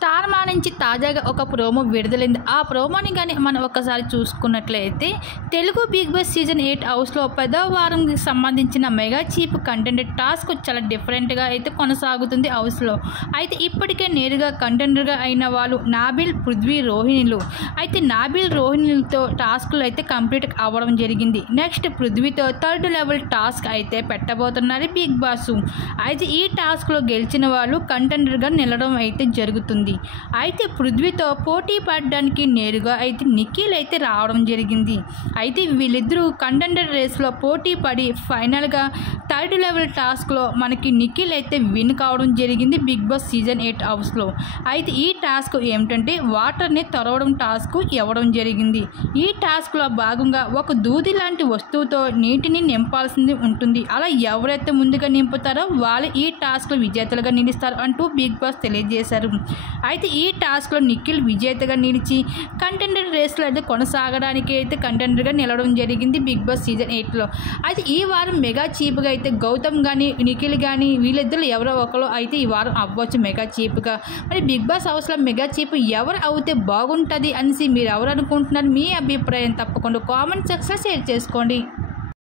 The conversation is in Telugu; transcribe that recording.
స్టార్ మా నుంచి తాజాగా ఒక ప్రోమో విడుదలైంది. ఆ ప్రోమోని కానీ మనం ఒక్కసారి చూసుకున్నట్లయితే తెలుగు బిగ్ బాస్ సీజన్ 8 హౌస్లో 10వ వారంకి సంబంధించిన మెగా చీఫ్ కంటెండర్ టాస్క్ చాలా డిఫరెంట్గా అయితే కొనసాగుతుంది హౌస్లో. అయితే ఇప్పటికే నేరుగా కంటెండర్గా అయిన వాళ్ళు నాబిల్, పృథ్వీ, రోహిణిలు. అయితే నాబిల్, రోహిణిలతో టాస్క్లు అయితే కంప్లీట్ అవ్వడం జరిగింది. నెక్స్ట్ పృథ్వీతో థర్డ్ లెవెల్ టాస్క్ అయితే పెట్టబోతున్నారు బిగ్ బాస్. అయితే ఈ టాస్క్లో గెలిచిన వాళ్ళు కంటెండర్గా నిలవడం అయితే జరుగుతుంది. అయితే పృథ్వీతో పోటీ పడడానికి నేరుగా అయితే నిఖిల్ అయితే రావడం జరిగింది. అయితే వీళ్ళిద్దరూ కంటెండర్ రేస్లో పోటీ పడి ఫైనల్గా థర్డ్ లెవెల్ టాస్క్లో మనకి నిఖిల్ అయితే విన్ కావడం జరిగింది బిగ్ బాస్ సీజన్ 8 హౌస్లో. అయితే ఈ టాస్క్ ఏమిటంటే వాటర్ని తొరవడం టాస్క్ ఇవ్వడం జరిగింది. ఈ టాస్క్లో భాగంగా ఒక దూది లాంటి వస్తువుతో నీటిని నింపాల్సింది ఉంటుంది. అలా ఎవరైతే ముందుగా నింపుతారో వాళ్ళు ఈ టాస్క్లో విజేతలుగా నిలుస్తారు అంటూ బిగ్ బాస్ తెలియజేశారు. అయితే ఈ టాస్క్లో నిఖిల్ విజేతగా నిలిచి కంటెండర్ రేస్లో అయితే కొనసాగడానికి అయితే కంటెండర్గా నిలవడం జరిగింది బిగ్ బాస్ సీజన్ 8లో. అయితే ఈ వారం మెగా చీఫ్గా అయితే గౌతమ్ కానీ నిఖిల్ కానీ వీళ్ళిద్దరు ఎవరో ఒకరు అయితే ఈ వారం అవ్వచ్చు మెగా చీఫ్గా. మరి బిగ్ బాస్ హౌస్లో మెగా చీఫ్ ఎవరు అవుతే బాగుంటుంది అనేసి మీరు ఎవరు అనుకుంటున్నారు? మీ అభిప్రాయం తప్పకుండా కామెంట్ సెక్షన్లో షేర్ చేసుకోండి.